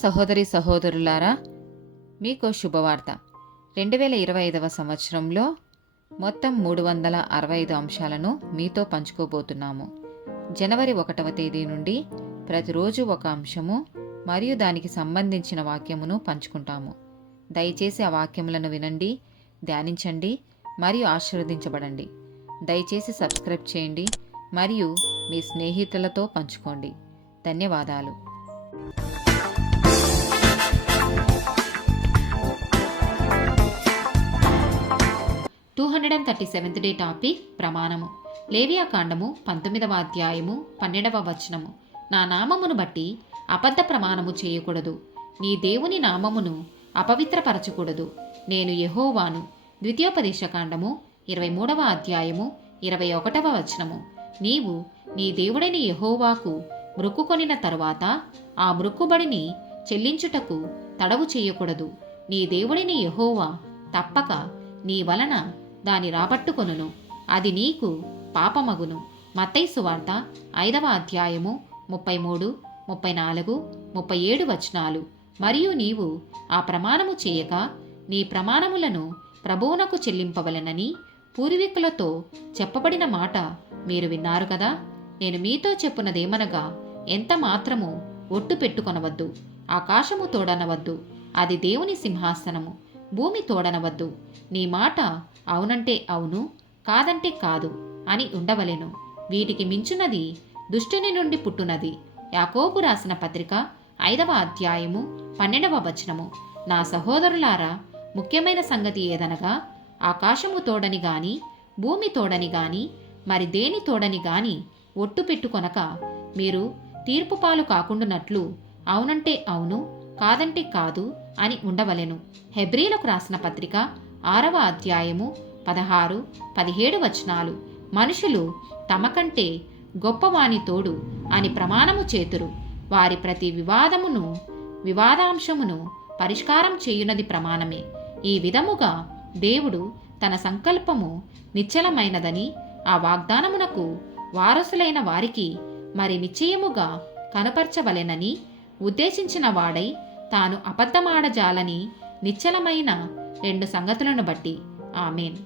సహోదరి సహోదరులారా, మీకు శుభవార్త. 2025 సంవత్సరంలో మొత్తం 365 అంశాలను మీతో పంచుకోబోతున్నాము. జనవరి 1వ తేదీ నుండి ప్రతిరోజు ఒక అంశము మరియు దానికి సంబంధించిన వాక్యమును పంచుకుంటాము. దయచేసి ఆ వాక్యములను వినండి, ధ్యానించండి మరియు ఆశీర్వదించబడండి. దయచేసి సబ్స్క్రైబ్ చేయండి మరియు మీ స్నేహితులతో పంచుకోండి. ధన్యవాదాలు. 237th డే టాపిక్ ప్రమాణము. లేవియా కాండము 19వ అధ్యాయము 12వ వచనము. నా నామమును బట్టి అబద్ధ ప్రమాణము చేయకూడదు, నీ దేవుని నామమును అపవిత్రపరచకూడదు, నేను యెహోవాను. ద్వితీయోపదేశకాండము 23వ అధ్యాయము 21వ వచనము. నీవు నీ దేవుడైన యెహోవాకు మ్రొక్కుకొనిన తరువాత ఆ మ్రొక్కుబడిని చెల్లించుటకు తడవు చేయకూడదు. నీ దేవుడైన యెహోవా తప్పక నీ వలన దాని రాబట్టుకొనును, అది నీకు పాపమగును. మత్తయి సువార్త 5వ అధ్యాయము 33, 34, 37 వచనాలు. మరియు నీవు ఆ ప్రమాణము చేయక నీ ప్రమాణములను ప్రభువునకు చెల్లింపవలెనని పూర్వీకులతో చెప్పబడిన మాట మీరు విన్నారు కదా. నేను మీతో చెప్పునదేమనగా, ఎంత మాత్రము ఒట్టు పెట్టుకొనవద్దు. ఆకాశము తోడనవద్దు, అది దేవుని సింహాసనము. భూమి తోడనవద్దు, నీ మాట అవునంటే అవును, కాదంటే కాదు అని ఉండవలెను. వీటికి మించున్నది దుష్టుని నుండి పుట్టునది. యాకోబు రాసిన పత్రిక 5వ అధ్యాయము 12వ వచనము. నా సహోదరులారా, ముఖ్యమైన సంగతి ఏదనగా, ఆకాశము తోడని గాని భూమి తోడని గాని మరి దేని తోడని గాని ఒట్టు పెట్టుకొనక మీరు తీర్పు పాలు కాకుండానట్లు అవునంటే అవును, కాదంటే కాదు అని ఉండవలెను. హెబ్రీలకు రాసిన పత్రిక 6వ అధ్యాయము 16, 17 వచనాలు. మనుషులు తమకంటే గొప్పవాని తోడు అని ప్రమాణము చేతురు. వారి ప్రతి వివాదాంశమును పరిష్కారం చేయునది ప్రమాణమే. ఈ విధముగా దేవుడు తన సంకల్పము నిశ్చలమైనదని, ఆ వాగ్దానమునకు వారసులైన వారికి మరి నిశ్చయముగా కనపరచవలెనని ఉద్దేశించిన వాడై తాను అబద్ధమాడజాలని నిశ్చలమైన 2 సంగతులను బట్టి. ఆమేన్.